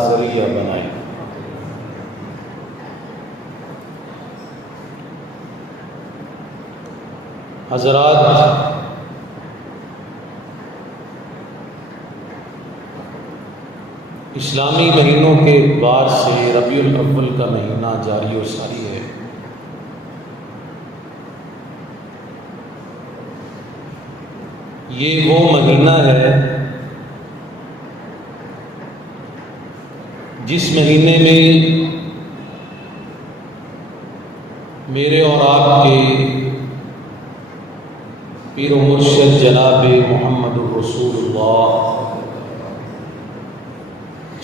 ذریعہ بنائے۔ حضرات، اسلامی مہینوں کے بعد سے ربیع الاول کا مہینہ جاری و ساری ہے۔ یہ وہ مہینہ ہے جس مہینے میں میرے اور آپ کے پیر و مرشد جناب محمد رسول اللہ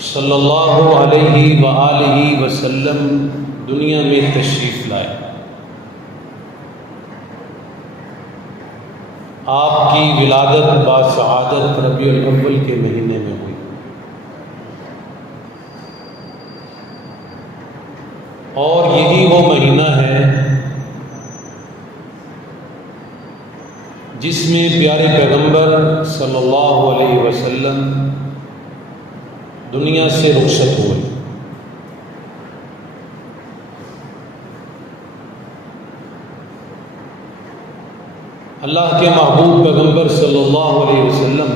صلی اللہ علیہ وآلہ وسلم دنیا میں تشریف لائے۔ آپ کی ولادت باسعادت ربیع الاول کے مہینے میں ہوئی، اور یہی وہ مہینہ ہے جس میں پیارے پیغمبر صلی اللہ علیہ وسلم دنیا سے رخصت ہوئے۔ اللہ کے محبوب پیغمبر صلی اللہ علیہ وسلم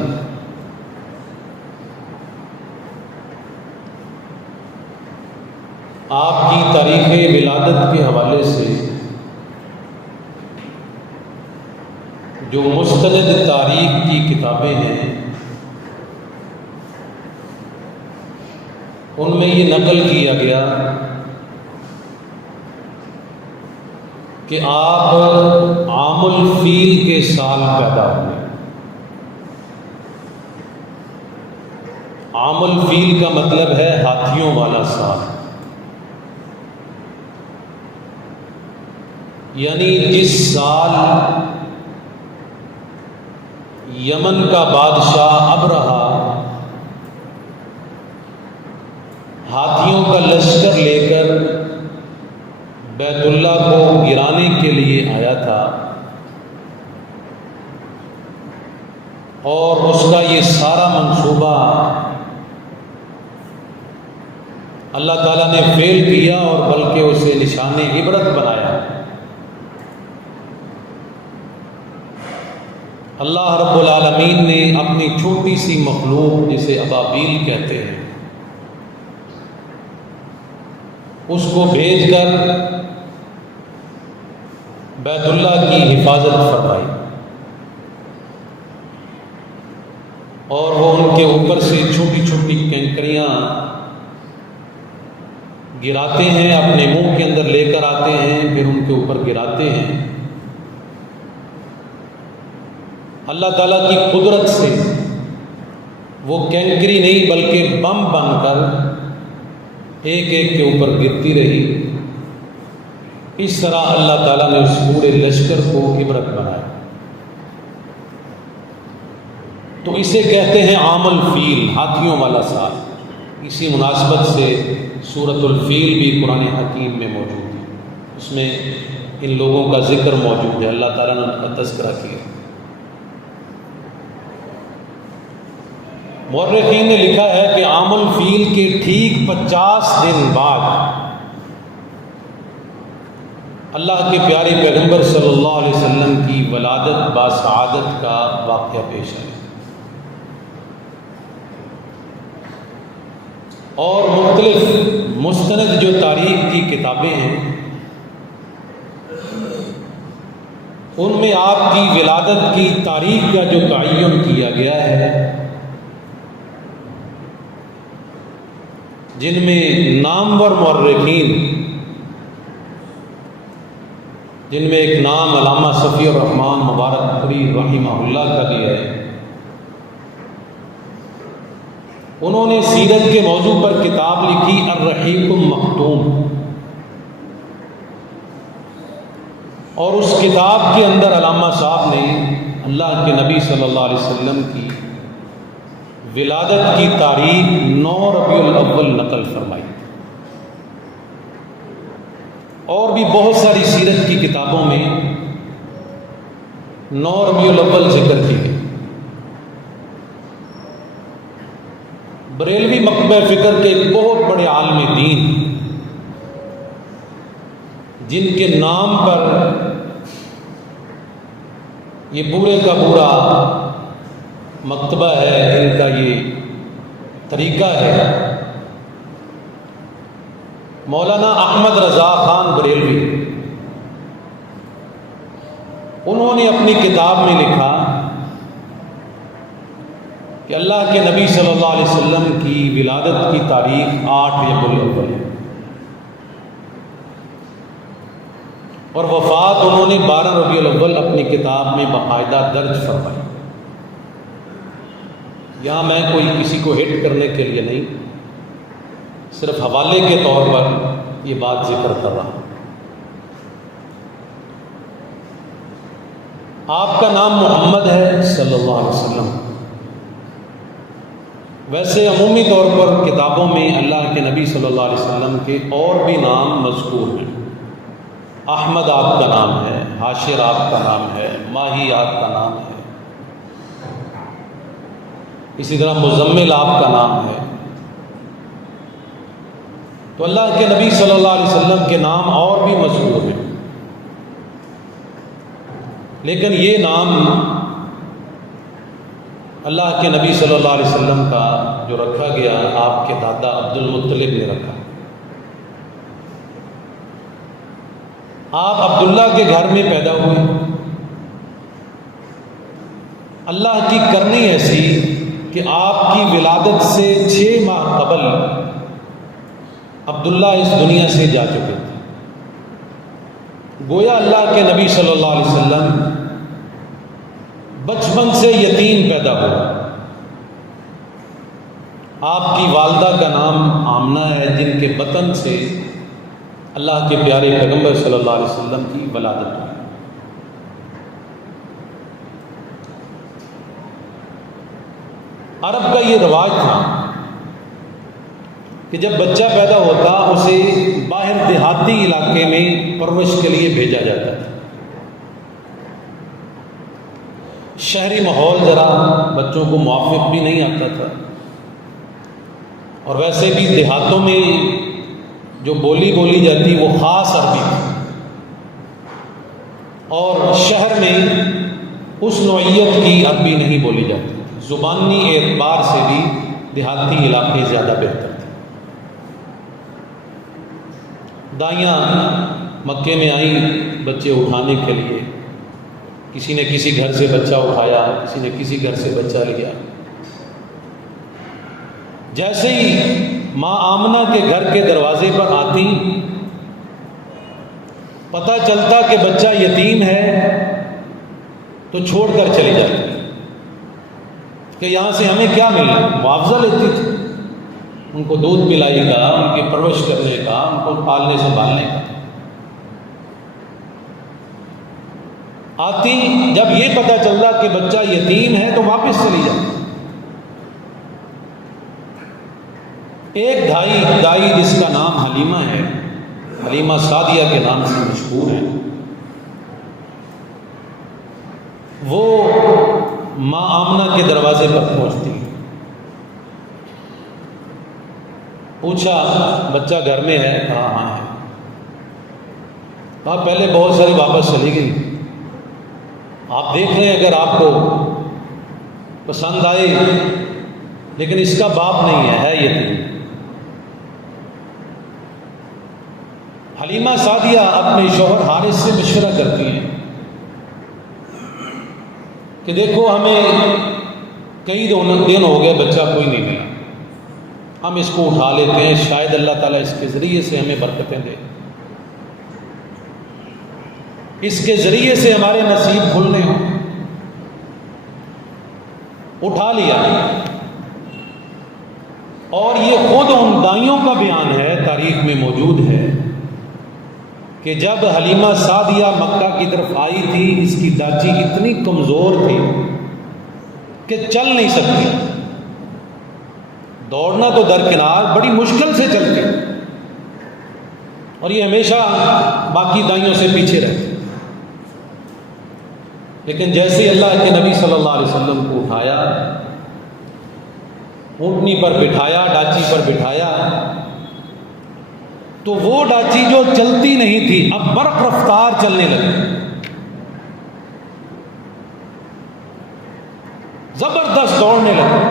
آپ کی تاریخ ولادت کے حوالے سے جو مستند تاریخ کی کتابیں ہیں ان میں یہ نقل کیا گیا کہ آپ عام الفیل کے سال پیدا ہوئے۔ عام الفیل کا مطلب ہے ہاتھیوں والا سال، یعنی جس سال یمن کا بادشاہ ابرہہ ہاتھیوں کا لشکر لے کر بیت اللہ کو گرانے کے لیے آیا تھا، اور اس کا یہ سارا منصوبہ اللہ تعالیٰ نے فیل کیا، اور بلکہ اسے نشان عبرت بنایا۔ اللہ رب العالمین نے اپنی چھوٹی سی مخلوق جسے ابابیل کہتے ہیں اس کو بھیج کر بیت اللہ کی حفاظت فرمائی، اور وہ ان کے اوپر سے چھوٹی چھوٹی کنکریاں گراتے ہیں، اپنے منہ کے اندر لے کر آتے ہیں، پھر ان کے اوپر گراتے ہیں۔ اللہ تعالیٰ کی قدرت سے وہ کینکری نہیں بلکہ بم بن کر ایک ایک کے اوپر گرتی رہی۔ اس طرح اللہ تعالیٰ نے اس پورے لشکر کو عبرت بنایا۔ تو اسے کہتے ہیں عام الفیل، ہاتھیوں والا سال۔ اسی مناسبت سے سورۃ الفیل بھی قرآن حکیم میں موجود ہے، اس میں ان لوگوں کا ذکر موجود ہے، اللہ تعالیٰ نے ان کا تذکرہ کیا۔ مورخین نے لکھا ہے کہ عام الفیل کے ٹھیک 50 دن بعد اللہ کے پیارے پیغمبر صلی اللہ علیہ وسلم کی ولادت باسعادت کا واقعہ پیش آیا، اور مختلف مستند جو تاریخ کی کتابیں ہیں ان میں آپ کی ولادت کی تاریخ کا جو تعین کیا گیا ہے، جن میں نامور مورخین، جن میں ایک نام علامہ صفی الرحمن مبارک پوری رحمہ اللہ کا بھی ہے، انہوں نے سیرت کے موضوع پر کتاب لکھی الرحیق المختوم، اور اس کتاب کے اندر علامہ صاحب نے اللہ کے نبی صلی اللہ علیہ وسلم کی ولادت کی تاریخ 9 ربیع الاول نقل فرمائی، اور بھی بہت ساری سیرت کی کتابوں میں 9 ربیع الاول ذکر کی گئی۔ بریلوی مکتبہ فکر کے ایک بہت بڑے عالم دین، جن کے نام پر یہ پورے کا پورا مکتبہ ہے، ان کا یہ طریقہ ہے، مولانا احمد رضا خان بریلوی، انہوں نے اپنی کتاب میں لکھا کہ اللہ کے نبی صلی اللہ علیہ وسلم کی ولادت کی تاریخ 8 ربیع الاول ہے، اور وفات انہوں نے 12 ربیع الاول اپنی کتاب میں باقاعدہ درج فرمائی۔ یہاں میں کوئی کسی کو ہٹ کرنے کے لیے نہیں، صرف حوالے کے طور پر یہ بات ذکر کر رہا ہوں۔ آپ کا نام محمد ہے صلی اللہ علیہ وسلم۔ ویسے عمومی طور پر کتابوں میں اللہ کے نبی صلی اللہ علیہ وسلم کے اور بھی نام مذکور ہیں۔ احمد آپ کا نام ہے، حاشر آپ کا نام ہے، ماہی آپ کا نام ہے، اسی طرح مزمل آپ کا نام ہے۔ تو اللہ کے نبی صلی اللہ علیہ وسلم کے نام اور بھی مذکور ہیں، لیکن یہ نام اللہ کے نبی صلی اللہ علیہ وسلم کا جو رکھا گیا، آپ کے دادا عبد المطلب نے رکھا۔ آپ عبداللہ کے گھر میں پیدا ہوئے۔ اللہ کی کرنی ایسی کہ آپ کی ولادت سے 6 ماہ قبل عبداللہ اس دنیا سے جا چکے تھے۔ گویا اللہ کے نبی صلی اللہ علیہ وسلم بچپن سے یتیم پیدا ہوا۔ آپ کی والدہ کا نام آمنہ ہے، جن کے بطن سے اللہ کے پیارے پیغمبر صلی اللہ علیہ وسلم کی ولادت ہوئی۔ عرب کا یہ رواج تھا کہ جب بچہ پیدا ہوتا اسے باہر دیہاتی علاقے میں پرورش کے لیے بھیجا جاتا تھا۔ شہری ماحول ذرا بچوں کو موافق بھی نہیں آتا تھا، اور ویسے بھی دیہاتوں میں جو بولی جاتی وہ خاص عربی تھی، اور شہر میں اس نوعیت کی عربی نہیں بولی جاتی تھی۔ زبانی اعتبار سے بھی دیہاتی علاقے زیادہ بہتر تھے۔ دائیاں مکے میں آئیں بچے اٹھانے کے لیے، کسی نے کسی گھر سے بچہ اٹھایا، کسی نے کسی گھر سے بچہ لیا۔ جیسے ہی ماں آمنہ کے گھر کے دروازے پر آتی، پتہ چلتا کہ بچہ یتیم ہے تو چھوڑ کر چلی جاتی کہ یہاں سے ہمیں کیا ملا۔ معاوضہ لیتی تھی، ان کو دودھ پلائے گا، ان کی پرورش کرنے کا، ان کو پالنے سنبھالنے کا۔ آتی جب یہ پتہ چلتا کہ بچہ یتیم ہے تو واپس چلی جاتی۔ ایک دائی جس کا نام حلیمہ ہے، حلیمہ سعدیہ کے نام سے مشہور ہے، وہ ماں آمنہ کے دروازے پر پہنچتی، پوچھا بچہ گھر میں ہے؟ کہا ہاں ہے۔ کہا پہلے بہت ساری واپس چلی گئی، آپ دیکھ رہے ہیں اگر آپ کو پسند آئے، لیکن اس کا باپ نہیں ہے یتیم۔ حلیمہ سعدیہ اپنے شوہر حارث سے مشورہ کرتی ہیں کہ دیکھو ہمیں کئی دن ہو گئے بچہ کوئی نہیں ملا، ہم اس کو اٹھا لیتے ہیں، شاید اللہ تعالیٰ اس کے ذریعے سے ہمیں برکتیں دے، اس کے ذریعے سے ہمارے نصیب کھلنے ہوں۔ اٹھا لیا، اور یہ خود ان دائیوں کا بیان ہے، تاریخ میں موجود ہے کہ جب حلیمہ سعدیہ مکہ کی طرف آئی تھی، اس کی چاچی اتنی کمزور تھی کہ چل نہیں سکتی، دوڑنا تو درکنار بڑی مشکل سے چلتی، اور یہ ہمیشہ باقی دائیوں سے پیچھے رہتی۔ لیکن جیسے اللہ کے نبی صلی اللہ علیہ وسلم کو اٹھایا، اونٹنی پر بٹھایا، ڈاچی پر بٹھایا، تو وہ ڈاچی جو چلتی نہیں تھی اب برق رفتار چلنے لگی، زبردست دوڑنے لگی۔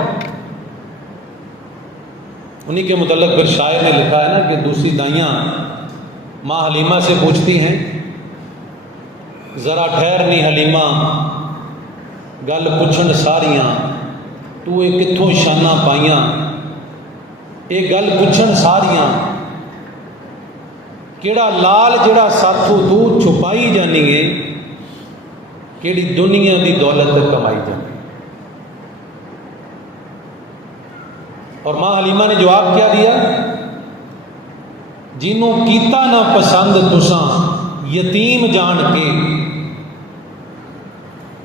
انہی کے متعلق پھر شاعر نے لکھا ہے نا کہ دوسری دائیاں ماں حلیمہ سے پوچھتی ہیں، ذرا ٹھہرنی حلیمہ گل پوچھن ساریاں، تو اے کتھوں شاناں پائیاں، اے گل پوچھن ساریاں، کیڑا لال جڑا ساتھوں تو چھپائی جانی ہے، کیڑی دنیا دی دولت کمائی جانی۔ اور ماں حلیمہ نے جواب کیا دیا، جنوں کیتا نہ پسند تساں یتیم جان کے،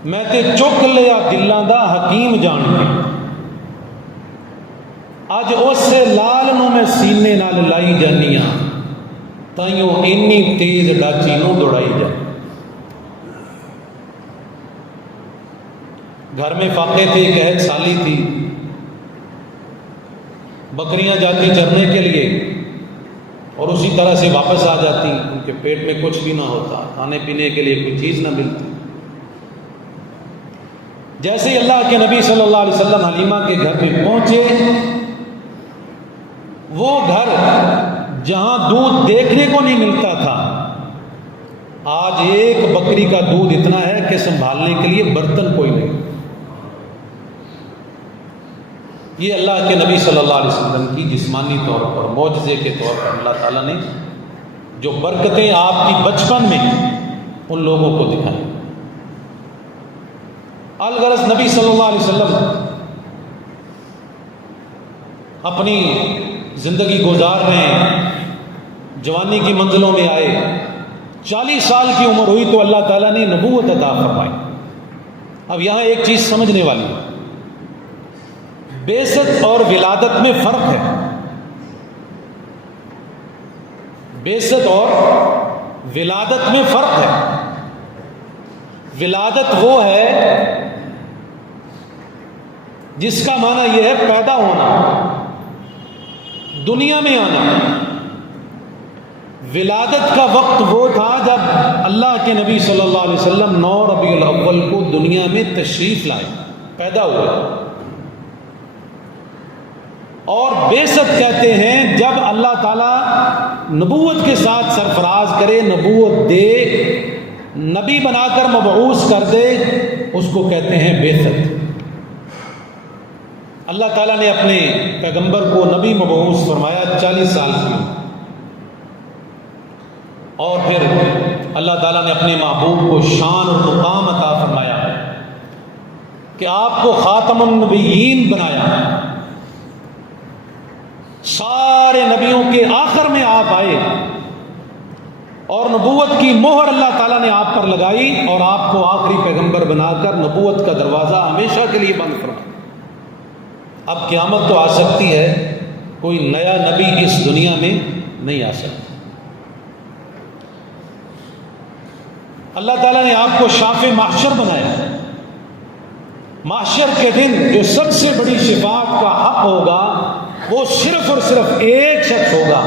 میں تے چک لیا دلاں دا حکیم جان کے، اج اسے لال نو میں سینے نال لائی جانی ہاں، تائیوں اینی تیز ڈاچی نو دوڑائی جا۔ گھر میں فاقے تھے، ایک قحط سالی تھی، بکریاں جاتی چرنے کے لیے اور اسی طرح سے واپس آ جاتی، ان کے پیٹ میں کچھ بھی نہ ہوتا، کھانے پینے کے لیے کوئی چیز نہ ملتی۔ جیسے ہی اللہ کے نبی صلی اللہ علیہ وسلم حلیمہ کے گھر میں پہنچے، وہ گھر جہاں دودھ دیکھنے کو نہیں ملتا تھا، آج ایک بکری کا دودھ اتنا ہے کہ سنبھالنے کے لیے برتن کوئی نہیں۔ یہ اللہ کے نبی صلی اللہ علیہ وسلم کی جسمانی طور پر معجزے کے طور پر اللہ تعالیٰ نے جو برکتیں آپ کی بچپن میں ان لوگوں کو دکھائیں۔ الغرض نبی صلی اللہ علیہ وسلم اپنی زندگی گزار رہے ہیں، جوانی کی منزلوں میں آئے، 40 سال کی عمر ہوئی تو اللہ تعالیٰ نے نبوت عطا فرمائی۔ اب یہاں ایک چیز سمجھنے والی ہے، بعثت اور ولادت میں فرق ہے۔ بعثت اور ولادت میں فرق ہے۔ ولادت وہ ہے جس کا معنی یہ ہے پیدا ہونا، دنیا میں آنا۔ ولادت کا وقت وہ تھا جب اللہ کے نبی صلی اللہ علیہ وسلم 9 ربیع الاول کو دنیا میں تشریف لائے، پیدا ہوئے۔ اور بعثت کہتے ہیں جب اللہ تعالیٰ نبوت کے ساتھ سرفراز کرے، نبوت دے، نبی بنا کر مبعوث کر دے، اس کو کہتے ہیں بعثت۔ اللہ تعالیٰ نے اپنے پیغمبر کو نبی مبعوث فرمایا 40 سال کی، اور پھر اللہ تعالیٰ نے اپنے محبوب کو شان اور مقام عطا فرمایا کہ آپ کو خاتم النبیین بنایا۔ سارے نبیوں کے آخر میں آپ آئے اور نبوت کی مہر اللہ تعالیٰ نے آپ پر لگائی اور آپ کو آخری پیغمبر بنا کر نبوت کا دروازہ ہمیشہ کے لیے بند فرمایا۔ اب قیامت تو آ سکتی ہے، کوئی نیا نبی اس دنیا میں نہیں آ سکتا۔ اللہ تعالیٰ نے آپ کو شاف محشر بنایا۔ محشر کے دن جو سب سے بڑی شفاعت کا حق ہوگا وہ صرف اور صرف ایک شخص ہوگا،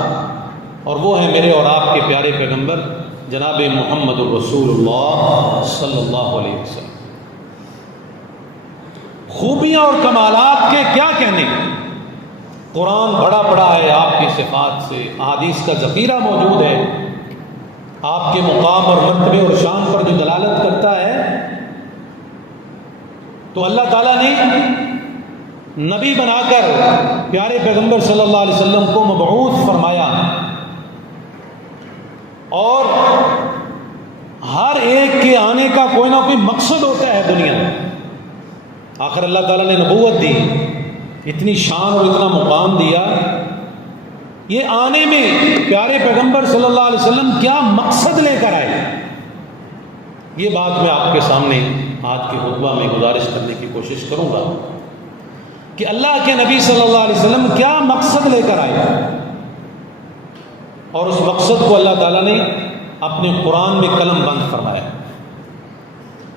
اور وہ ہے میرے اور آپ کے پیارے پیغمبر جناب محمد الرسول اللہ صلی اللہ علیہ وسلم۔ خوبیاں اور کمالات کے کیا کہنے، قرآن بڑا بڑا ہے آپ کی صفات سے، احادیث کا ذخیرہ موجود ہے آپ کے مقام اور مرتبے اور شان پر جو دلالت کرتا ہے۔ تو اللہ تعالیٰ نے نبی بنا کر پیارے پیغمبر صلی اللہ علیہ وسلم کو مبعوث فرمایا، اور ہر ایک کے آنے کا کوئی نہ کوئی مقصد ہوتا ہے دنیا میں۔ آخر اللہ تعالیٰ نے نبوت دی، اتنی شان اور اتنا مقام دیا، یہ آنے میں پیارے پیغمبر صلی اللہ علیہ وسلم کیا مقصد لے کر آئے، یہ بات میں آپ کے سامنے آج کے خطبہ میں گزارش کرنے کی کوشش کروں گا کہ اللہ کے نبی صلی اللہ علیہ وسلم کیا مقصد لے کر آئے، اور اس مقصد کو اللہ تعالیٰ نے اپنے قرآن میں قلم بند فرمایا۔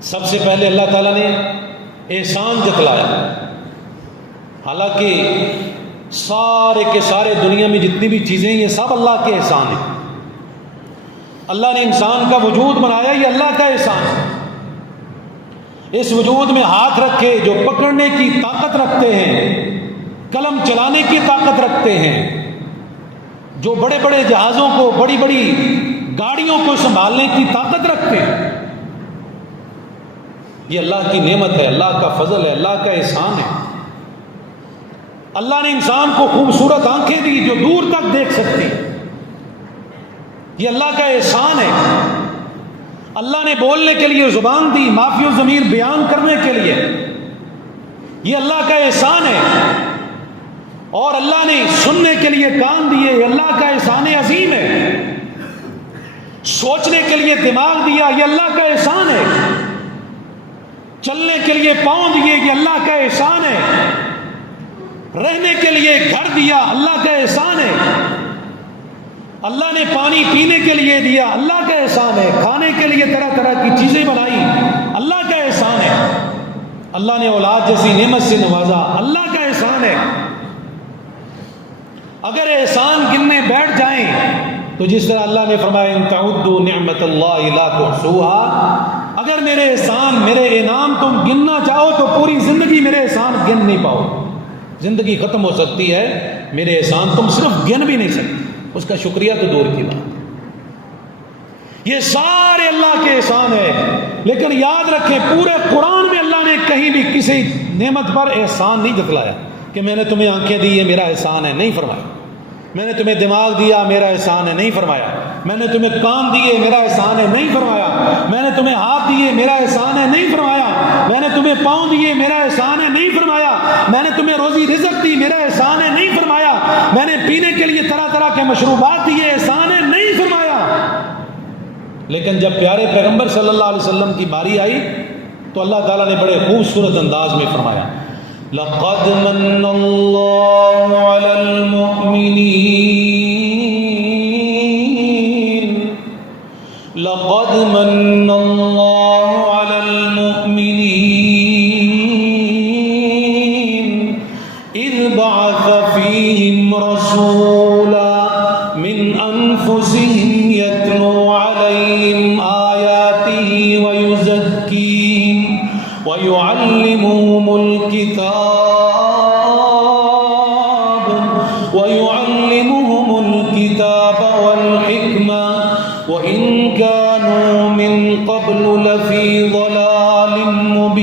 سب سے پہلے اللہ تعالیٰ نے احسان جتلایا حالانکہ سارے کے سارے دنیا میں جتنی بھی چیزیں یہ سب اللہ کے احسان ہیں. اللہ نے انسان کا وجود بنایا، یہ اللہ کا احسان ہے. اس وجود میں ہاتھ رکھے جو پکڑنے کی طاقت رکھتے ہیں، قلم چلانے کی طاقت رکھتے ہیں، جو بڑے بڑے جہازوں کو، بڑی بڑی گاڑیوں کو سنبھالنے کی طاقت رکھتے ہیں، یہ اللہ کی نعمت ہے، اللہ کا فضل ہے، اللہ کا احسان ہے. اللہ نے انسان کو خوبصورت آنکھیں دی جو دور تک دیکھ سکتی، یہ اللہ کا احسان ہے. اللہ نے بولنے کے لیے زبان دی، معافی و ضمیر بیان کرنے کے لیے، یہ اللہ کا احسان ہے. اور اللہ نے سننے کے لیے کان دیے، یہ اللہ کا احسان عظیم ہے. سوچنے کے لیے دماغ دیا، یہ اللہ کا احسان ہے. چلنے کے لیے پاؤں دیے، یہ اللہ کا احسان ہے. رہنے کے لیے گھر دیا، اللہ کا احسان ہے. اللہ نے پانی پینے کے لیے دیا، اللہ کا احسان ہے. کھانے کے لیے طرح طرح کی چیزیں بنائی، اللہ کا احسان ہے. اللہ نے اولاد جیسی نعمت سے نوازا، اللہ کا احسان ہے. اگر احسان گننے بیٹھ جائیں تو جس طرح اللہ نے فرمایا ان تعدوا نعمت اللہ لا تحصوها، اگر میرے احسان، میرے انعام تم گننا چاہو تو پوری زندگی میرے احسان گن نہیں پاؤ. زندگی ختم ہو سکتی ہے، میرے احسان تم صرف گن بھی نہیں سکتے، اس کا شکریہ تو دور کی بات. یہ سارے اللہ کے احسان ہے. لیکن یاد رکھیں پورے قرآن میں اللہ نے کہیں بھی کسی نعمت پر احسان نہیں جتلایا کہ میں نے تمہیں آنکھیں دی یہ میرا احسان ہے، نہیں فرمایا. میں نے تمہیں دماغ دیا میرا احسان ہے، نہیں فرمایا. میں نے تمہیں کان دیے میرا احسان ہے، نہیں فرمایا. میں نے تمہیں ہاتھ دیے میرا احسان ہے، نہیں فرمایا. میں نے تمہیں پاؤں دیے میرا احسان ہے، نہیں فرمایا. میں نے تمہیں روزی رزق دی میرا احسان ہے، نہیں فرمایا. میں نے پینے کے لیے طرح طرح کے مشروبات دیے، احسان ہے، نہیں فرمایا. لیکن جب پیارے پیغمبر صلی اللہ علیہ وسلم کی باری آئی تو اللہ تعالیٰ نے بڑے خوبصورت انداز میں فرمایا لقد من اللہ علی المؤمنین، لقد من اللہ علی المؤمنین اذ بعث فیہم رسولا من انفسہم یتلو علیہم آیاتہ ویزکیہم ویعلمہم الکتاب والحکمہ وإن كانوا من قبل لفی ضلال مبین.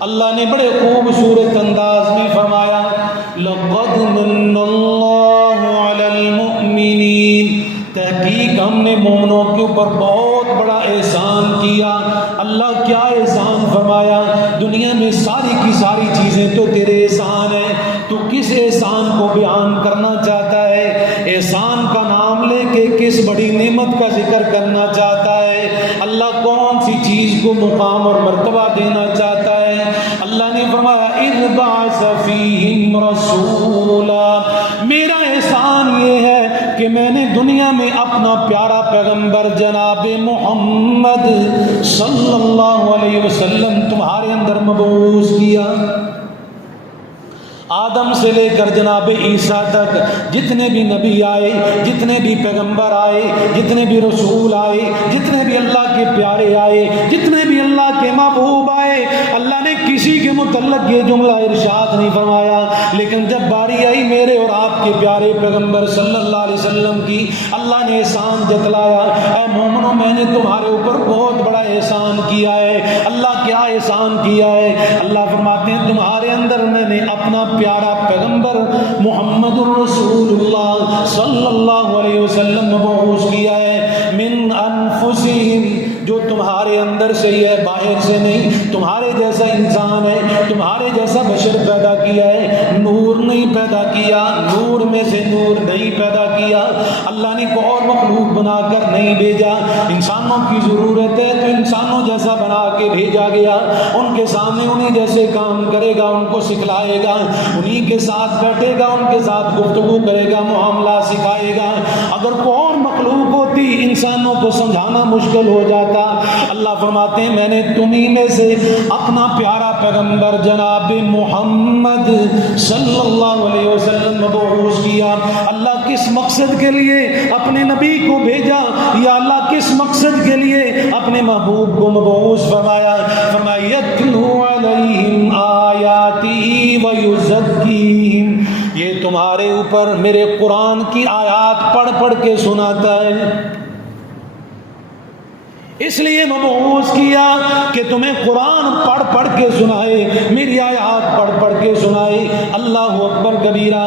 اللہ نے بڑے خوبصورت انداز میں فرمایا لقد من اللہ علی المؤمنین، تحقیق ہم نے مومنوں کے اوپر بہت بڑا احسان کیا. اللہ کیا احسان فرمایا؟ دنیا میں ساری کی ساری چیزیں تو تیرے احسان ہیں، تو کس احسان کو بیان کرنا چاہتا ہے؟ احسان کا نام لے کے کس بڑی نعمت کا ذکر کرنا چاہتا ہے؟ اللہ کون سی چیز کو مقام اور مرتبہ دینا چاہتا ہے؟ اللہ نے فرمایا اذ بعث فیہم رسولا، میرا احسان یہ ہے کہ میں نے دنیا میں اپنا پیارا پیغمبر جناب محمد صلی اللہ علیہ وسلم تمہارے اندر مبعوث کیا. آدم سے لے کر جناب عیسیٰ تک جتنے بھی نبی آئے، جتنے بھی پیغمبر آئے، جتنے بھی رسول آئے، جتنے بھی اللہ کے پیارے آئے، جتنے بھی اللہ کے محبوب آئے، اللہ نے کسی کے متعلق یہ جملہ ارشاد نہیں فرمایا. لیکن جب باری آئی میرے اور آپ کے پیارے پیغمبر صلی اللہ علیہ وسلم کی، اللہ نے احسان جتلایا اے مومنوں میں نے تمہارے اوپر بہت بڑا احسان کیا ہے. اللہ کیا احسان کیا ہے؟ اللہ فرماتے ہیں تمہارے اندر میں نے اپنا پیارا پیغمبر محمد الرسول اللہ صلی اللہ علیہ وسلم مبعوث کیا ہے. من انفسہم، جو تمہارے اندر سے ہی ہے، باہر سے نہیں. تمہارے جیسا انسان ہے، تمہارے جیسا بشر پیدا کیا ہے، نور نہیں پیدا کیا، نور میں سے نور نہیں پیدا کیا. اللہ نے کوئی اور مخلوق بنا کر نہیں بھیجا. انسانوں کی ضرورت ہے تو انسانوں جیسا بنا کے بھیجا گیا. ان کے سامنے انہیں جیسے کام کرے گا، ان کو سکھلائے گا، انہیں کے ساتھ بیٹھے گا، ان کے ساتھ گفتگو کرے گا، معاملہ سکھائے گا. اگر کوئی اور مخلوق ہو ہوتی انسانوں کو سمجھانا مشکل ہو جاتا۔ اللہ فرماتے ہیں میں نے تمہیں میں سے اپنا پیارا پیغمبر جناب محمد صلی اللہ علیہ وسلم مبعوث کیا۔ اللہ کس مقصد کے لیے اپنے نبی کو بھیجا، یا اللہ کس مقصد کے لیے اپنے محبوب کو مبعوث فرمایا؟ فرمایا یتلو علیہم آیاتہ ویزکیہم، یہ تمہارے اوپر میرے قرآن کی آیات پڑھ پڑھ کے سناتا ہے۔ اس لیے مبعوث کیا کہ تمہیں قرآن پڑھ پڑھ کے سنائے، میری آیات پڑھ پڑھ کے سنائے۔ اللہ اکبر کبیرہ۔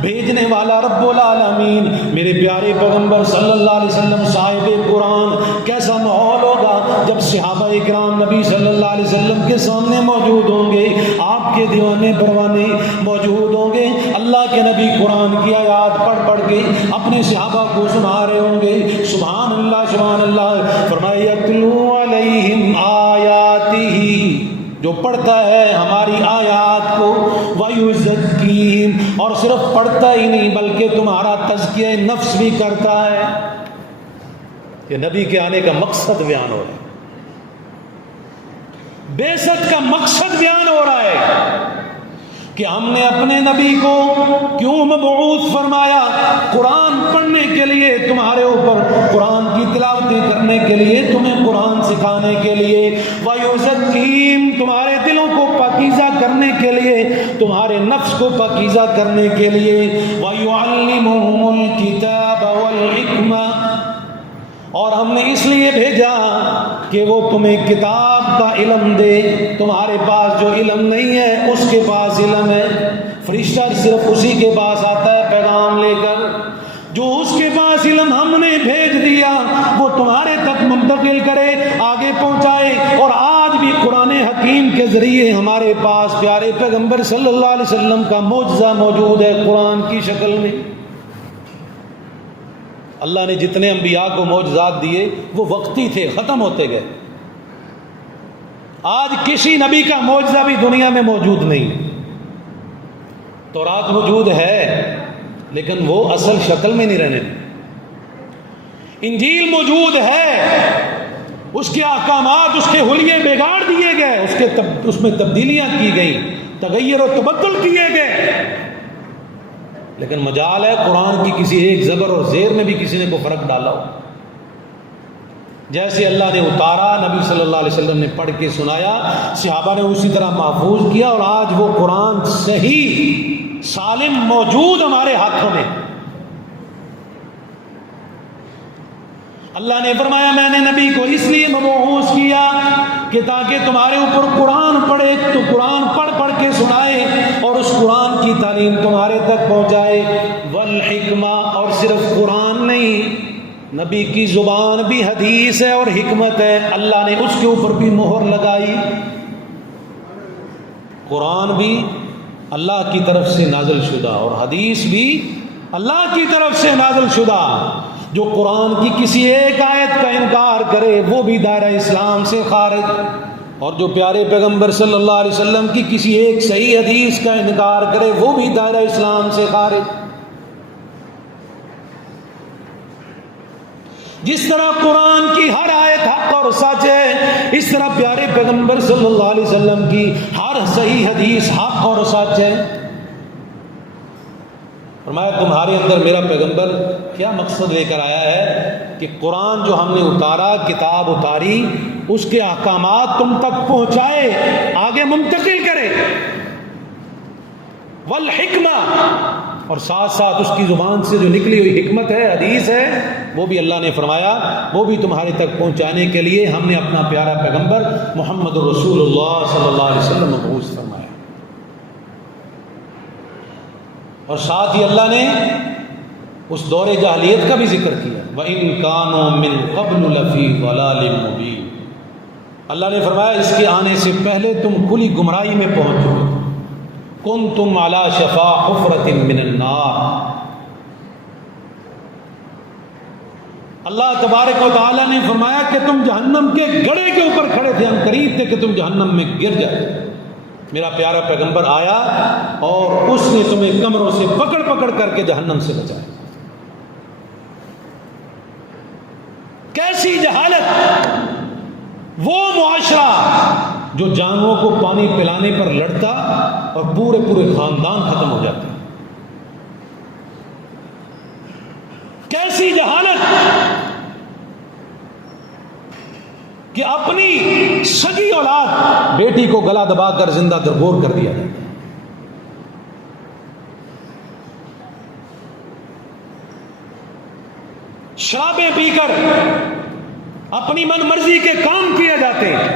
بھیجنے والا رب العالمین میرے پیارے پیغمبر صلی اللہ علیہ وسلم صاحب قرآن، کیسا ماحول ہوگا جب صحابہ اکرام نبی صلی اللہ علیہ وسلم کے سامنے موجود ہوں گے، آپ کے دیوانے پروانے موجود ہوں گے، اللہ کے نبی قرآن کی آیات پڑھ پڑھ کے اپنے صحابہ کو سنا رہے ہوں گے۔ سبحان اللہ سبحان اللہ۔ فرمایا یتلو علیہم آیاتہ، جو پڑھتا ہے ہماری آیات کو، ویزکیہم، اور صرف پڑھتا ہی نہیں بلکہ تمہارا تزکیہ نفس بھی کرتا ہے۔ یہ نبی کے آنے کا مقصد بیان ہو رہا ہے، بعثت کا مقصد بیان ہو رہا ہے کہ ہم نے اپنے نبی کو کیوں مبعوث فرمایا؟ قرآن پڑھنے کے لیے، تمہارے اوپر قرآن کی تلاوتیں کرنے کے لیے، تمہیں قرآن سکھانے کے لیے، وَيُزَكِّيهِمْ، تمہارے دلوں کو پاکیزہ کرنے کے لیے، تمہارے نفس کو پاکیزہ کرنے کے لیے، وَيُعَلِّمُهُمُ الْكِتَابَ وَالْحِكْمَةَ، اور ہم نے اس لیے بھیجا کہ وہ تمہیں کتاب کا علم دے۔ تمہارے پاس جو علم نہیں ہے اس کے پاس علم ہے۔ فرشتہ صرف اسی کے پاس آتا ہے پیغام لے کر، جو اس کے پاس علم ہم نے بھیج دیا وہ تمہارے تک منتقل کرے، آگے پہنچائے۔ اور آج بھی قرآن حکیم کے ذریعے ہمارے پاس پیارے پیغمبر صلی اللہ علیہ وسلم کا معجزہ موجود ہے قرآن کی شکل میں۔ اللہ نے جتنے انبیاء کو معجزات دیے وہ وقتی تھے، ختم ہوتے گئے۔ آج کسی نبی کا معجزہ بھی دنیا میں موجود نہیں۔ تورات موجود ہے لیکن وہ اصل شکل میں نہیں رہنے۔ انجیل موجود ہے، اس کے احکامات، اس کے حلیے بگاڑ دیے گئے، اس میں تبدیلیاں کی گئیں، تغیر و تبدل کیے گئے، لیکن مجال ہے قرآن کی کسی ایک زبر اور زیر میں بھی کسی نے کوئی فرق ڈالا ہو۔ جیسے اللہ نے اتارا، نبی صلی اللہ علیہ وسلم نے پڑھ کے سنایا، صحابہ نے اسی طرح محفوظ کیا، اور آج وہ قرآن صحیح سالم موجود ہمارے ہاتھوں میں۔ اللہ نے فرمایا میں نے نبی کو اس لیے مبعوث کیا کہ تاکہ تمہارے اوپر قرآن پڑھے تو قرآن پڑھ پڑھ کے سنائے، اور اس قرآن کی تعلیم تمہارے تک پہنچائے۔ والحکمہ، اور صرف قرآن نہیں، نبی کی زبان بھی حدیث ہے اور حکمت ہے، اللہ نے اس کے اوپر بھی مہر لگائی۔ قرآن بھی اللہ کی طرف سے نازل شدہ اور حدیث بھی اللہ کی طرف سے نازل شدہ۔ جو قرآن کی کسی ایک آیت کا انکار کرے وہ بھی دائرہ اسلام سے خارج، اور جو پیارے پیغمبر صلی اللہ علیہ وسلم کی کسی ایک صحیح حدیث کا انکار کرے وہ بھی دائرہ اسلام سے خارج۔ جس طرح قرآن کی ہر آیت حق اور سچ ہے، اس طرح پیارے پیغمبر صلی اللہ علیہ وسلم کی ہر صحیح حدیث حق اور سچ ہے۔ فرمایا تمہارے اندر میرا پیغمبر کیا مقصد لے کر آیا ہے کہ قرآن جو ہم نے اتارا، کتاب اتاری، اس کے احکامات تم تک پہنچائے، آگے منتقل کرے۔ والحکمہ، اور ساتھ ساتھ اس کی زبان سے جو نکلی ہوئی حکمت ہے، حدیث ہے، وہ بھی اللہ نے فرمایا وہ بھی تمہارے تک پہنچانے کے لیے ہم نے اپنا پیارا پیغمبر محمد رسول اللہ صلی اللہ علیہ وسلم مبعوث فرمایا۔ اور ساتھ ہی اللہ نے اس دور جاہلیت کا بھی ذکر کیا، وَإِن كَانُوا مِن قَبْلُ لَفِي ضَلَالٍ مُبِينٍ۔ اللہ نے فرمایا اس کے آنے سے پہلے تم کھلی گمراہی میں پہنچ چکے، كُنتُمْ عَلَى شَفَا حُفْرَةٍ مِّنَ النَّارِ۔ اللہ تبارک و تعالیٰ نے فرمایا کہ تم جہنم کے گڑھے کے اوپر کھڑے تھے، ہم قریب تھے کہ تم جہنم میں گر جائے۔ میرا پیارا پیغمبر آیا اور اس نے تمہیں کمروں سے پکڑ پکڑ کر کے جہنم سے بچایا۔ کیسی جہالت! وہ معاشرہ جو جانوروں کو پانی پلانے پر لڑتا اور پورے خاندان ختم ہو جاتے. کیسی جہالت کہ اپنی سگی اولاد بیٹی کو گلا دبا کر زندہ درگور کر دیا جاتا. شرابیں پی کر اپنی من مرضی کے کام کیے جاتے ہیں.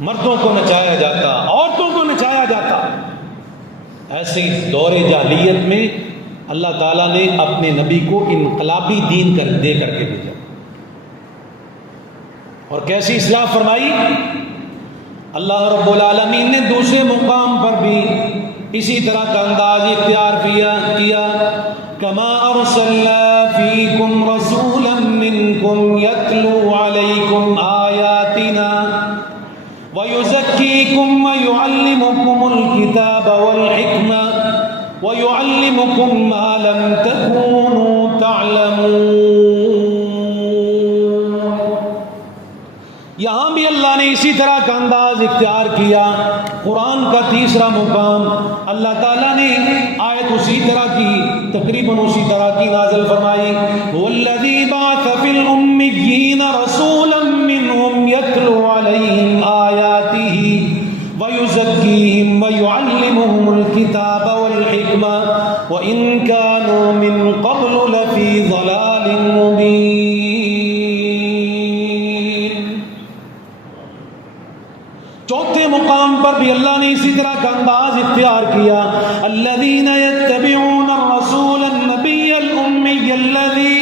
مردوں کو نچایا جاتا، عورتوں کو نچایا جاتا. ایسے دور جاہلیت میں اللہ تعالیٰ نے اپنے نبی کو انقلابی دین دے کر کے بھیجا. اور کیسی اصلاح فرمائی؟ اللہ رب العالمین نے دوسرے مقام پر بھی اسی طرح کا انداز اختیار کیا. کما ارسلنا فیکم رسولا منکم یتلو علیکم آیاتنا ویزکیکم ویعلمکم الکتاب والحکمہ وَيُعَلِّمُكُمْ مَا لَمْ تَكُونُوا تَعْلَمُونَ. یہاں بھی اللہ نے اسی طرح کا انداز اختیار کیا. قرآن کا تیسرا مقام اللہ تعالیٰ نے آیت اسی طرح کی، تقریباً اسی طرح کی نازل فرمائی. وَالَّذِي بَعَثَ فِي الْأُمِّيِّينَ رَسُولًا مِّنْهُمْ يَتْلُو عَلَيْهِمْ آيَاتِهِ وَيُزَكِّيهِمْ وَيُعَلِّمُهُمُ الْكِتَابَ وَالْحِكْمَةَ وَإِنْ كَانُوا مِنْ قَبْلُ لَفِي ضَلَالٍ مُبِينٍ. چوتھے مقام پر بھی اللہ نے اسی طرح کا انداز اختیار کیا. الَّذِينَ يَتَّبِعُونَ الرَّسُولَ النَّبِيَّ الْأُمِّيَّ الَّذِي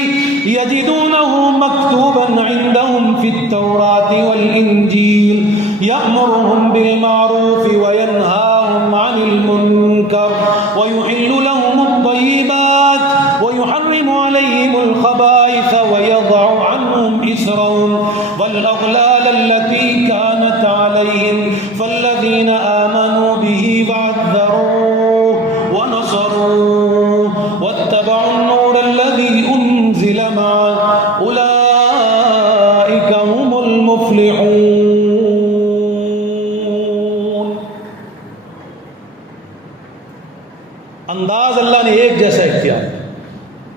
يَجِدُونَهُ مَكْتُوبًا عِندَهُمْ فِي التَّوْرَاةِ وَالْإِنْجِيلِ يَأْمُرُهُم بِالْمَعْرُوفِ وَيَنْهَاهُمْ عَنِ الْمُنكَرِ وَيُحِلُّ لَهُمُ الطَّيِّبَاتِ وَيُحَرِّمُ عَلَيْهِمُ الْخَبَائِثَ وَيَضَعُ عَنْهُمْ إِصْرَهُمْ وَالْأَغْلَالَ الَّتِي كَانَتْ عَلَيْهِمْ فَالَّذِينَ آمَنُوا بِهِ وَعَزَّرُوهُ وَنَصَرُوهُ وَاتَّبَعُوا النُّورَ الَّذِي أُنزِلَ مَعَهُ أُولَئِكَ هُمُ الْمُفْلِحُونَ. انداز اللہ نے ایک جیسا اختیار.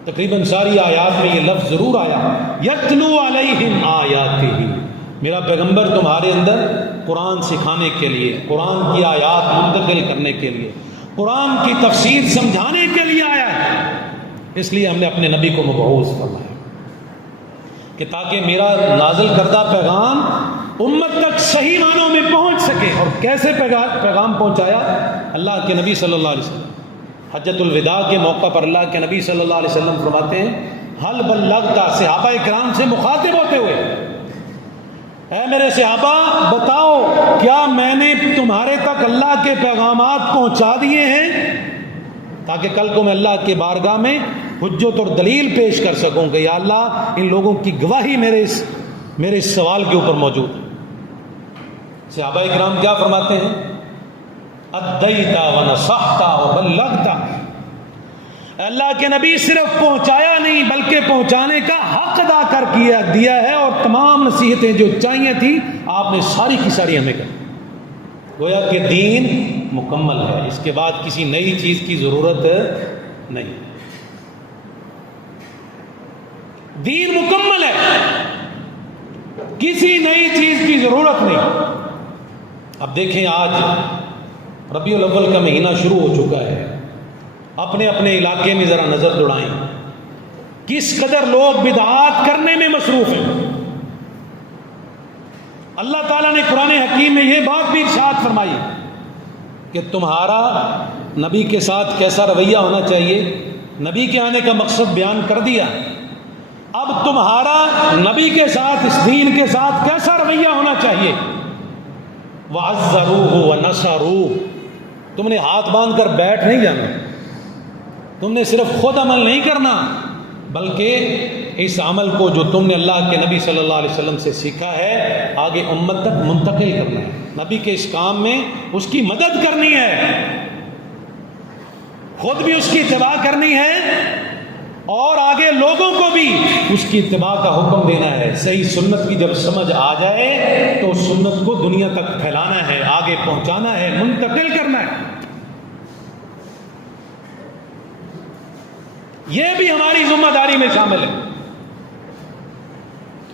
تقریباً ساری آیات میں یہ لفظ ضرور آیا، یتلو علیہم آیاتہ. میرا پیغمبر تمہارے اندر قرآن سکھانے کے لیے، قرآن کی آیات منتقل کرنے کے لیے، قرآن کی تفسیر سمجھانے کے لیے آیا ہے. اس لیے ہم نے اپنے نبی کو مبعوث فرمایا کہ تاکہ میرا نازل کردہ پیغام امت تک صحیح معنوں میں پہنچ سکے. اور کیسے پیغام پہنچایا؟ اللہ کے نبی صلی اللہ علیہ وسلم حجۃ الوداع کے موقع پر اللہ کے نبی صلی اللہ علیہ وسلم فرماتے ہیں، حل بلغتا، صحابہ کرام سے مخاطب ہوتے ہوئے، اے میرے صحابہ بتاؤ کیا میں نے تمہارے تک اللہ کے پیغامات پہنچا دیے ہیں، تاکہ کل کو میں اللہ کے بارگاہ میں حجت اور دلیل پیش کر سکوں کہ یا اللہ ان لوگوں کی گواہی میرے اس سوال کے اوپر موجود ہے. صحابہ کرام کیا فرماتے ہیں؟ ادیتا ونصحتا وبلغتا. اللہ کے نبی صرف پہنچایا نہیں بلکہ پہنچانے کا حق ادا کر دیا ہے، اور تمام نصیحتیں جو چاہیے تھیں آپ نے ساری کی ساری ہمیں کر. گویا کہ دین مکمل ہے، اس کے بعد کسی نئی چیز کی ضرورت نہیں. دین مکمل ہے، کسی نئی چیز کی ضرورت نہیں. اب دیکھیں آج ربیع الاول کا مہینہ شروع ہو چکا ہے. اپنے اپنے علاقے میں ذرا نظر دوڑائیں، کس قدر لوگ بدعات کرنے میں مصروف ہیں. اللہ تعالیٰ نے قرآن حکیم میں یہ بات بھی ارشاد فرمائی کہ تمہارا نبی کے ساتھ کیسا رویہ ہونا چاہیے. نبی کے آنے کا مقصد بیان کر دیا، اب تمہارا نبی کے ساتھ، اس دین کے ساتھ کیسا رویہ ہونا چاہیے. وَعَزَّرُوهُ وَنَصَرُوهُ. تم نے ہاتھ باندھ کر بیٹھ نہیں جانا، تم نے صرف خود عمل نہیں کرنا، بلکہ اس عمل کو جو تم نے اللہ کے نبی صلی اللہ علیہ وسلم سے سیکھا ہے آگے امت تک منتقل کرنا ہے. نبی کے اس کام میں اس کی مدد کرنی ہے، خود بھی اس کی اتباع کرنی ہے اور آگے لوگوں کو بھی اس کی اتباع کا حکم دینا ہے. صحیح سنت کی جب سمجھ آ جائے تو سنت کو دنیا تک پھیلانا ہے، آگے پہنچانا ہے، منتقل کرنا ہے. یہ بھی ہماری ذمہ داری میں شامل ہے.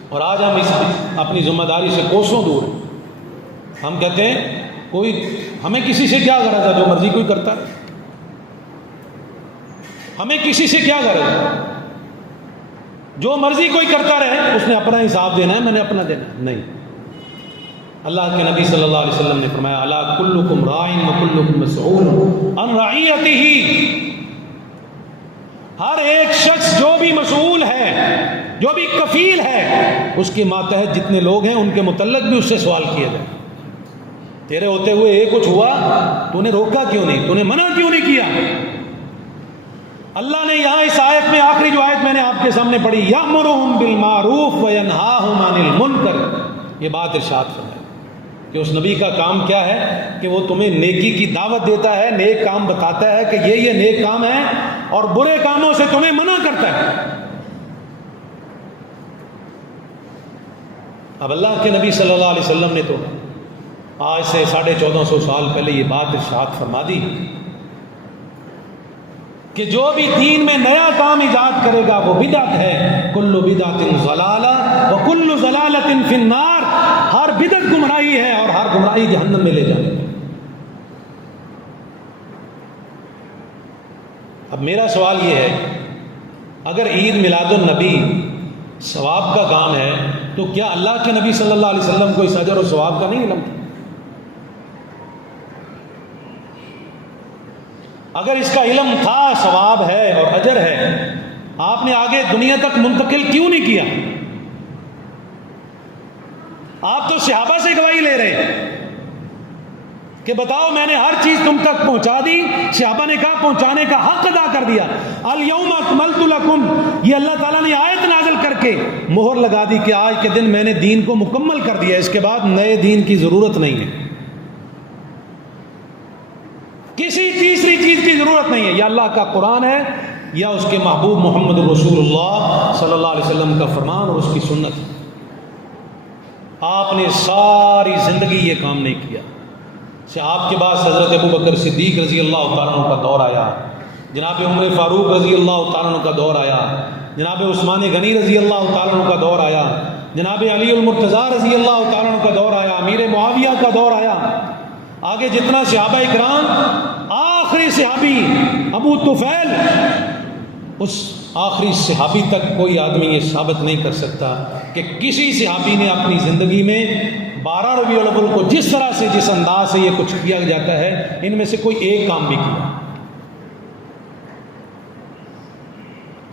اور آج ہم اپنی ذمہ داری سے کوسوں دور ہیں. ہم کہتے ہیں ہمیں کسی سے کیا غرض ہے، جو مرضی کوئی کرتا ہے. ہمیں کسی سے کیا غرض ہے، جو مرضی کوئی کرتا رہے، اس نے اپنا حساب دینا ہے، میں نے اپنا دینا ہے. نہیں، اللہ کے نبی صلی اللہ علیہ وسلم نے فرمایا الا کلکم راع وکلکم مسئول عن رعیتہ. ہر ایک شخص جو بھی مسئول ہے، جو بھی کفیل ہے، اس کے ماتحت جتنے لوگ ہیں ان کے متعلق بھی اس سے سوال کیا جائے. تیرے ہوتے ہوئے یہ کچھ ہوا، تو نے روکا کیوں نہیں، تو نے منع کیوں نہیں کیا؟ اللہ نے یہاں اس آیت میں، آخری جو آیت میں نے آپ کے سامنے پڑھی، یأمرہم بالمعروف وینہاہم عن المنکر، یہ بات ارشاد فرمائی کہ اس نبی کا کام کیا ہے کہ وہ تمہیں نیکی کی دعوت دیتا ہے، نیک کام بتاتا ہے کہ یہ نیک کام ہے، اور برے کاموں سے تمہیں منع کرتا ہے. اب اللہ کے نبی صلی اللہ علیہ وسلم نے تو آج سے 1450 سال پہلے یہ بات ارشاد فرما دی کہ جو بھی دین میں نیا کام ایجاد کرے گا وہ بدعت ہے. کل بدعت ضلالہ وکل ضلالۃ فی النار. ہر بدعت گمراہی ہے اور ہر گمراہی جہنم میں لے جائے گی. اب میرا سوال یہ ہے، اگر عید میلاد النبی ثواب کا کام ہے تو کیا اللہ کے نبی صلی اللہ علیہ وسلم کو اس اجر و ثواب کا نہیں علم تھا؟ اگر اس کا علم تھا، ثواب ہے اور اجر ہے، آپ نے آگے دنیا تک منتقل کیوں نہیں کیا؟ آپ تو صحابہ سے گواہی لے رہے ہیں کہ بتاؤ میں نے ہر چیز تم تک پہنچا دی. صحابہ نے کہا پہنچانے کا حق ادا کر دیا. الیوم اکملت لکم، یہ اللہ تعالیٰ نے آیت نازل کر کے مہر لگا دی کہ آج کے دن میں نے دین کو مکمل کر دیا، اس کے بعد نئے دین کی ضرورت نہیں ہے، کسی تیسری چیز کی ضرورت نہیں ہے. یا اللہ کا قرآن ہے یا اس کے محبوب محمد رسول اللہ صلی اللہ علیہ وسلم کا فرمان اور اس کی سنت. آپ نے ساری زندگی یہ کام نہیں کیا. آپ کے بعد حضرت ابو بکر صدیق رضی اللہ تعالیٰ عنہ کا دور آیا، جناب عمر فاروق رضی اللہ تعالیٰ عنہ کا دور آیا، جناب عثمان غنی رضی اللہ تعالیٰ عنہ کا دور آیا، جناب علی المرتضیٰ رضی اللہ تعالیٰ عنہ کا دور آیا، امیر معاویہ کا دور آیا. آگے جتنا صحابہ اکرام، آخری صحابی ابو طفیل، اس آخری صحابی تک کوئی آدمی یہ ثابت نہیں کر سکتا کہ کسی صحابی نے اپنی زندگی میں 12 ربیع الاول کو جس طرح سے، جس انداز سے یہ کچھ کیا جاتا ہے، ان میں سے کوئی ایک کام بھی کیا.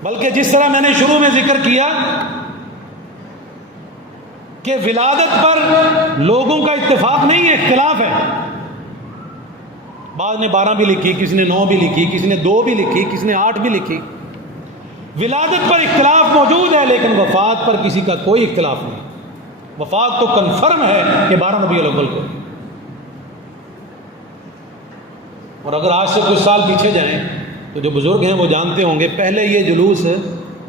بلکہ جس طرح میں نے شروع میں ذکر کیا کہ ولادت پر لوگوں کا اتفاق نہیں ہے، اختلاف ہے. بعض نے 12 بھی لکھی، کسی نے 9 بھی لکھی، کسی نے 2 بھی لکھی، کسی نے 8 بھی لکھی. ولادت پر اختلاف موجود ہے، لیکن وفات پر کسی کا کوئی اختلاف نہیں. وفات تو کنفرم ہے کہ 12 ربیع الاول کو. اور اگر آج سے کچھ سال پیچھے جائیں تو جو بزرگ ہیں وہ جانتے ہوں گے، پہلے یہ جلوس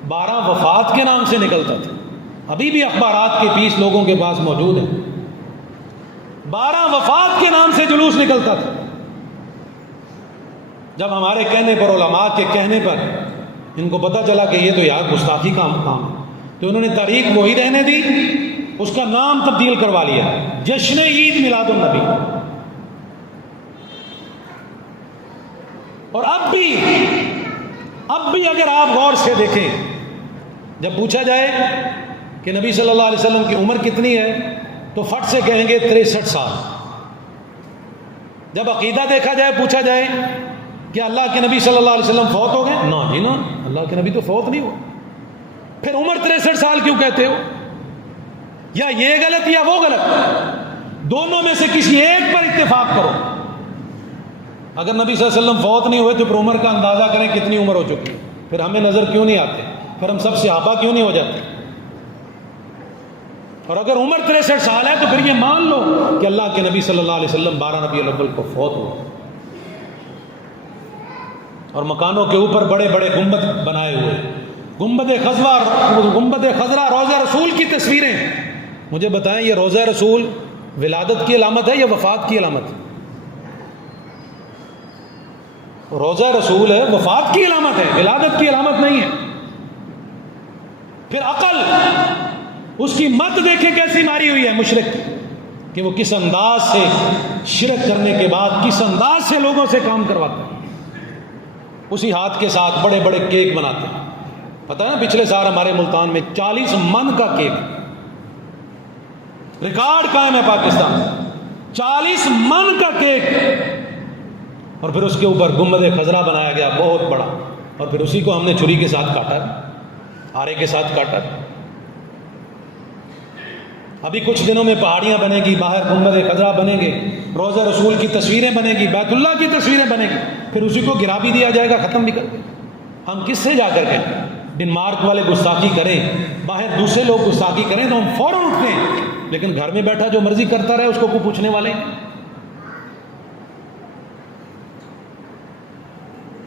12 وفات کے نام سے نکلتا تھا. ابھی بھی اخبارات کے پیس لوگوں کے پاس موجود ہیں. 12 وفات کے نام سے جلوس نکلتا تھا. جب ہمارے کہنے پر، علماء کے کہنے پر ان کو پتہ چلا کہ یہ تو یار گستاخی کا کام ہے، تو انہوں نے تاریخ وہی رہنے دی، اس کا نام تبدیل کروا لیا، جشن عید میلاد النبی. اور اب بھی اگر آپ غور سے دیکھیں، جب پوچھا جائے کہ نبی صلی اللہ علیہ وسلم کی عمر کتنی ہے تو فٹ سے کہیں گے 63 سال. جب عقیدہ دیکھا جائے، پوچھا جائے کہ اللہ کے نبی صلی اللہ علیہ وسلم فوت ہو گئے، نا جی نا، اللہ کے نبی تو فوت نہیں ہوا. پھر عمر 63 سال کیوں کہتے ہو؟ یا یہ غلط یا وہ غلط، دونوں میں سے کسی ایک پر اتفاق کرو. اگر نبی صلی اللہ علیہ وسلم فوت نہیں ہوئے تو پھر عمر کا اندازہ کریں کتنی عمر ہو چکی ہے. پھر ہمیں نظر کیوں نہیں آتے؟ پھر ہم سب صحابہ کیوں نہیں ہو جاتے؟ اور اگر عمر 63 سال ہے تو پھر یہ مان لو کہ اللہ کے نبی صلی اللہ علیہ وسلم 12 ربیع الاول کو فوت ہوا. اور مکانوں کے اوپر بڑے بڑے گنبد بنائے ہوئے، گنبد خضرا روضہ رسول کی تصویریں. مجھے بتائیں یہ روضہ رسول ولادت کی علامت ہے یا وفات کی علامت؟ روضہ رسول ہے وفات کی علامت ہے، ولادت کی علامت نہیں ہے. پھر عقل اس کی مت دیکھیں کیسی ماری ہوئی ہے مشرک کہ وہ کس انداز سے شرک کرنے کے بعد کس انداز سے لوگوں سے کام کرواتا ہے. اسی ہاتھ کے ساتھ بڑے بڑے کیک بناتے ہیں. پتہ ہے پچھلے سال ہمارے ملتان میں 40 من کا کیک، ریکارڈ قائم ہے پاکستان میں، 40 من کا کیک. اور پھر اس کے اوپر گنبد خضرا بنایا گیا بہت بڑا، اور پھر اسی کو ہم نے چھری کے ساتھ کاٹا، آرے کے ساتھ کاٹا. ابھی کچھ دنوں میں پہاڑیاں بنے گی، باہر گنبد خضرا بنے گے، روضہ رسول کی تصویریں بنے گی، بیت اللہ کی تصویریں بنے گی، پھر اسی کو گرا بھی دیا جائے گا، ختم بھی کر دیں. ہم کس سے جا کر کے ڈنمارک والے گستاخی کریں، باہر دوسرے لوگ گستاخی کریں تو ہم فوراً اٹھتے ہیں، لیکن گھر میں بیٹھا جو مرضی کرتا رہے اس کو کوئی پوچھنے والے.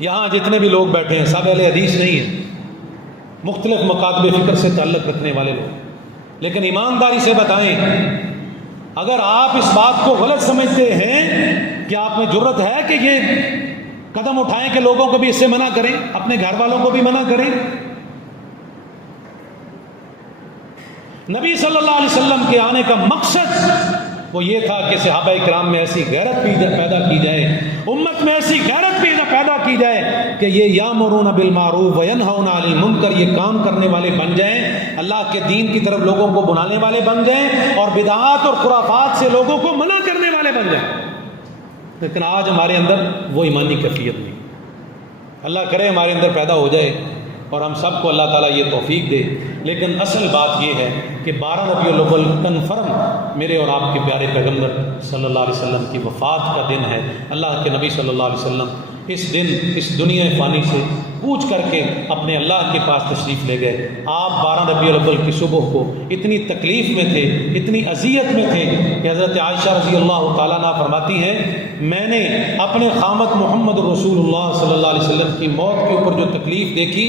یہاں جتنے بھی لوگ بیٹھے ہیں سب اہل حدیث نہیں ہیں، مختلف مکاتب فکر سے تعلق رکھنے والے لوگ. لیکن ایمانداری سے بتائیں، اگر آپ اس بات کو غلط سمجھتے ہیں کہ آپ میں جرت ہے کہ یہ قدم اٹھائیں کہ لوگوں کو بھی اس سے منع کریں، اپنے گھر والوں کو بھی منع کریں. نبی صلی اللہ علیہ وسلم کے آنے کا مقصد وہ یہ تھا کہ صحابہ کرام میں ایسی غیرت پیدا کی جائے، امت میں ایسی غیرت پیدا کی جائے کہ یہ یامرون بالمعروف وینہون عن المنکر، یہ کام کرنے والے بن جائیں، اللہ کے دین کی طرف لوگوں کو بلانے والے بن جائیں، اور بدعات اور خرافات سے لوگوں کو منع کرنے والے بن جائیں. لیکن آج ہمارے اندر وہ ایمانی کیفیت نہیں. اللہ کرے ہمارے اندر پیدا ہو جائے اور ہم سب کو اللہ تعالیٰ یہ توفیق دے. لیکن اصل بات یہ ہے کہ 12 ربیع الاول کنفرم میرے اور آپ کے پیارے پیغمبر صلی اللہ علیہ وسلم کی وفات کا دن ہے. اللہ کے نبی صلی اللہ علیہ وسلم اس دن اس دنیا فانی سے پوچھ کر کے اپنے اللہ کے پاس تشریف لے گئے. آپ 12 ربیع الاول کی صبح کو اتنی تکلیف میں تھے، اتنی اذیت میں تھے کہ حضرت عائشہ رضی اللہ تعالیٰ عنہ فرماتی ہیں میں نے اپنے خامد محمد رسول اللہ صلی اللہ علیہ وسلم کی موت کے اوپر جو تکلیف دیکھی،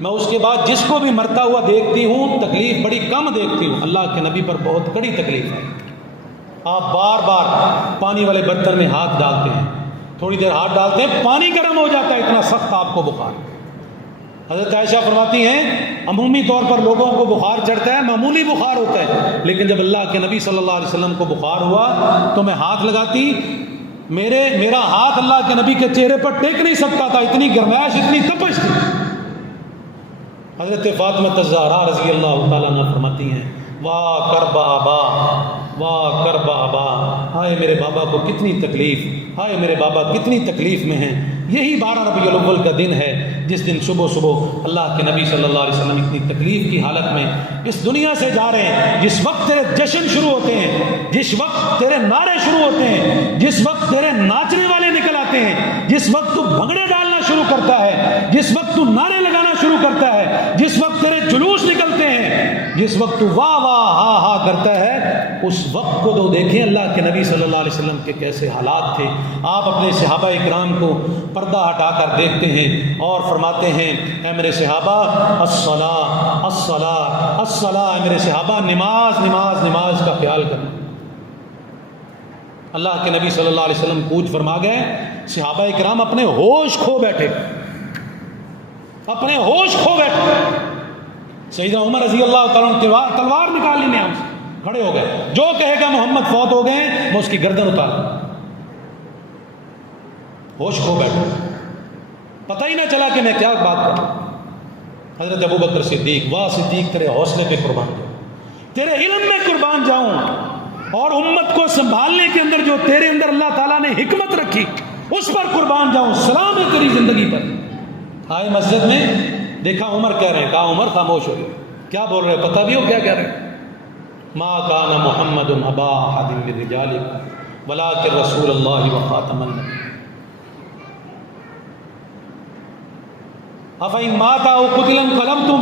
میں اس کے بعد جس کو بھی مرتا ہوا دیکھتی ہوں تکلیف بڑی کم دیکھتی ہوں. اللہ کے نبی پر بہت کڑی تکلیف ہے. آپ بار بار پانی والے برتن میں ہاتھ ڈالتے ہیں، تھوڑی دیر ہاتھ ڈالتے ہیں پانی گرم ہو جاتا ہے، اتنا سخت آپ کو بخار. حضرت عائشہ فرماتی ہیں عمومی طور پر لوگوں کو بخار چڑھتا ہے، معمولی بخار ہوتا ہے، لیکن جب اللہ کے نبی صلی اللہ علیہ وسلم کو بخار ہوا تو میں ہاتھ لگاتی، میرا ہاتھ اللہ کے نبی کے چہرے پر ٹیک نہیں سکتا تھا، اتنی گرمائش، اتنی تپش تھی. حضرت فاطمہ الزہرا رضی اللہ تعالیٰ عنہ فرماتی ہیں واہ کرب آبا، واہ کرب آبا، ہائے میرے بابا کو کتنی تکلیف، ہائے میرے بابا کتنی تکلیف میں ہیں. یہی 12 ربیع الاول کا دن ہے جس دن صبح صبح اللہ کے نبی صلی اللہ علیہ وسلم اتنی تکلیف کی حالت میں اس دنیا سے جا رہے ہیں. جس وقت تیرے جشن شروع ہوتے ہیں، جس وقت تیرے نعرے شروع ہوتے ہیں، جس وقت تیرے ناچنے والے نکل آتے ہیں، جس وقت تو بھنگڑے ڈالنا شروع کرتا ہے، جس وقت تو نعرے لگانا شروع کرتا ہے، جس وقت تیرے جلوس نکلتے ہیں، جس وقت تو واہ واہ ہا ہا کرتا ہے، اس وقت کو تو دیکھیں اللہ کے نبی صلی اللہ علیہ وسلم کے کیسے حالات تھے. آپ اپنے صحابہ اکرام کو پردہ ہٹا کر دیکھتے ہیں اور فرماتے ہیں اے میرے صحابہ الصلاۃ الصلاۃ الصلاۃ، اے میرے صحابہ نماز نماز نماز کا خیال کرنا. اللہ کے نبی صلی اللہ علیہ وسلم کوچ فرما گئے، صحابہ اکرام اپنے ہوش کھو بیٹھے، اپنے ہوش کھو بیٹھے. سیدنا عمر رضی اللہ تعالیٰ عنہ تلوار نکال لی نیام سے کھڑے ہو گئے، جو کہے گا محمد فوت ہو گئے میں اس کی گردن اتار. ہوش کھو بیٹھے، پتہ ہی نہ چلا کہ میں کیا بات کروں. حضرت ابو بکر صدیق، واہ صدیق تیرے حوصلے پہ قربان جاؤں، تیرے علم میں قربان جاؤں، اور امت کو سنبھالنے کے اندر جو تیرے اندر اللہ تعالیٰ نے حکمت رکھی اس پر قربان جاؤں، سلام ہے تیری زندگی پر. آئے مسجد میں دیکھا عمر کہہ رہے ہیں، کہا عمر خاموش ہو گئے، کیا بول رہے ہیں پتہ بھی ہو کیا کہہ رہے ہیں؟ ما کان محمد ابا احد من رجالکم ولکن رسول اللہ وخاتم النبیین افإن مات أو قتل انقلبتم.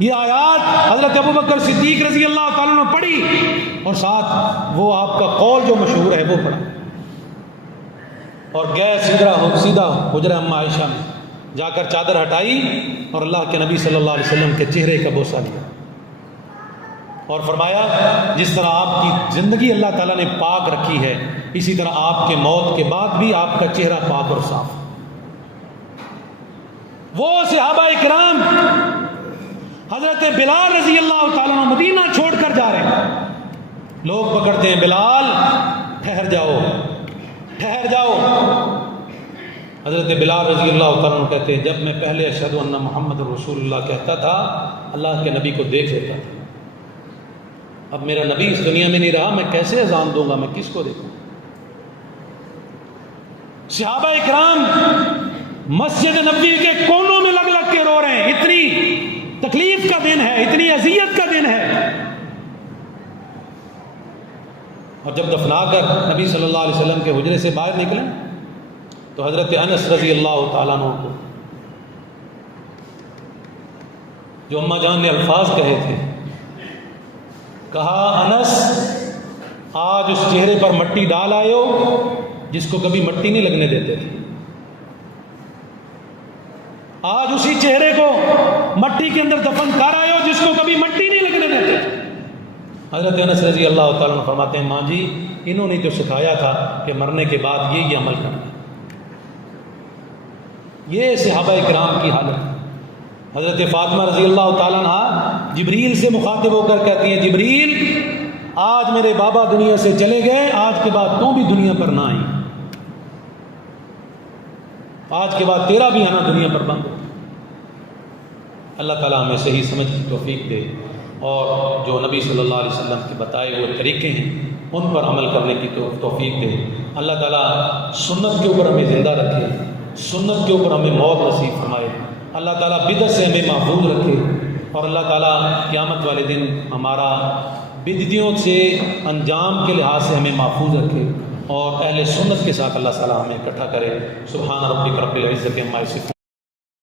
یہ آیات حضرت ابو بکر صدیق رضی اللہ تعالیٰ نے پڑھی اور ساتھ وہ آپ کا قول جو مشہور ہے وہ پڑھا اور گئے سیدھا حجرہ ام عائشہ میں. جا کر چادر ہٹائی اور اللہ کے نبی صلی اللہ علیہ وسلم کے چہرے کا بوسہ لیا اور فرمایا جس طرح آپ کی زندگی اللہ تعالیٰ نے پاک رکھی ہے اسی طرح آپ کے موت کے بعد بھی آپ کا چہرہ پاک اور صاف. وہ صحابہ کرام حضرت بلال رضی اللہ تعالیٰ عنہ مدینہ چھوڑ کر جا رہے ہیں. لوگ پکڑتے ہیں بلال ٹھہر جاؤ ٹھہر جاؤ. حضرت بلال رضی اللہ تعالیٰ عنہ کہتے ہیں جب میں پہلے اشہد ان محمد رسول اللہ کہتا تھا اللہ کے نبی کو دیکھ لیتا تھا. اب میرا نبی اس دنیا میں نہیں رہا میں کیسے اذان دوں گا, میں کس کو دیکھوں. صحابہ اکرام مسجد نبوی کے کونوں میں لگ لگ کے رو رہے ہیں. اتنی تکلیف کا دن ہے, اتنی اذیت کا دن ہے. اور جب دفنا کر نبی صلی اللہ علیہ وسلم کے حجرے سے باہر نکلے تو حضرت انس رضی اللہ تعالیٰ عنہ کو جو اماں جان نے الفاظ کہے تھے, کہا انس آج اس چہرے پر مٹی ڈال آئے ہو جس کو کبھی مٹی نہیں لگنے دیتے تھے. آج اسی چہرے کو مٹی کے اندر دفن کر آئے ہو جس کو کبھی مٹی نہیں لگنے دیتے تھے. حضرت انس رضی اللہ تعالیٰ عنہ فرماتے ہیں ماں جی انہوں نے جو سکھایا تھا کہ مرنے کے بعد یہ عمل کرنا. یہ صحابہ کرام کی حالت. حضرت فاطمہ رضی اللہ تعالیٰ عنہ جبریل سے مخاطب ہو کر کہتی ہیں جبریل آج میرے بابا دنیا سے چلے گئے, آج کے بعد تو بھی دنیا پر نہ آئی, آج کے بعد تیرا بھی آنا دنیا پر بند ہو. اللہ تعالیٰ ہمیں صحیح سمجھ کی توفیق دے اور جو نبی صلی اللہ علیہ وسلم کے بتائے ہوئے طریقے ہیں ان پر عمل کرنے کی توفیق دے. اللہ تعالیٰ سنت کے اوپر ہمیں زندہ رکھے, سنت کے اوپر ہمیں موت نصیب فرمائے. اللہ تعالیٰ بدعت سے ہمیں محفوظ رکھے اور اللہ تعالیٰ قیامت والے دن ہمارا بدعتوں سے انجام کے لحاظ سے ہمیں محفوظ رکھے اور اہل سنت کے ساتھ اللہ تعالیٰ ہمیں اکٹھا کرے. سبحان ربک رب العزت عما یصفون.